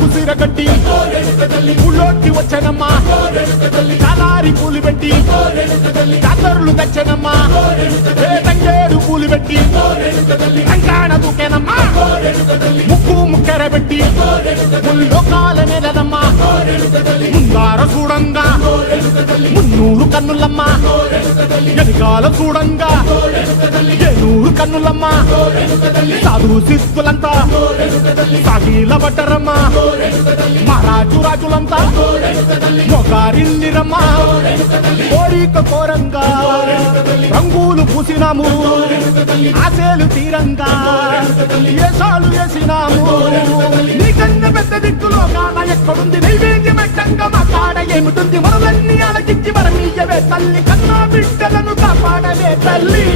కుసిరగట్టి ఊళ్ళోకి వచ్చనమ్మా చాలారి పూలు పెట్టి జాతరులు తెచ్చనమ్మా తంగేడు పూలు పెట్టి కంకాణ దూకేనమ్మా ముక్కు ముక్కెర పెట్టి ముల్లోకాల నెలనమ్మా ముందార చూడంగా మున్నూరు కన్నులమ్మా ఎనకాల చూడంగా ఏనూరు కన్నులమ్మా సాధు శిస్తులంతా సాగిల పడ్డరమ్మా మహారాజు రాజులంతా మొగారిల్లిరమ్మా కోరిక కోరంగా రంగులు పూసినాము ఆశలు తీరంగా ఏసాలు వేసినాము నీకన్నా పెద్ద దిక్కులో కాన ఎక్కడుంది నైవేద్యం ఎట్టంగా మా కాడ ఏమిటుంది మనలన్నీ అలకించి మరమీయవే తల్లి కన్నా బిడ్డలను కాపాడవే తల్లి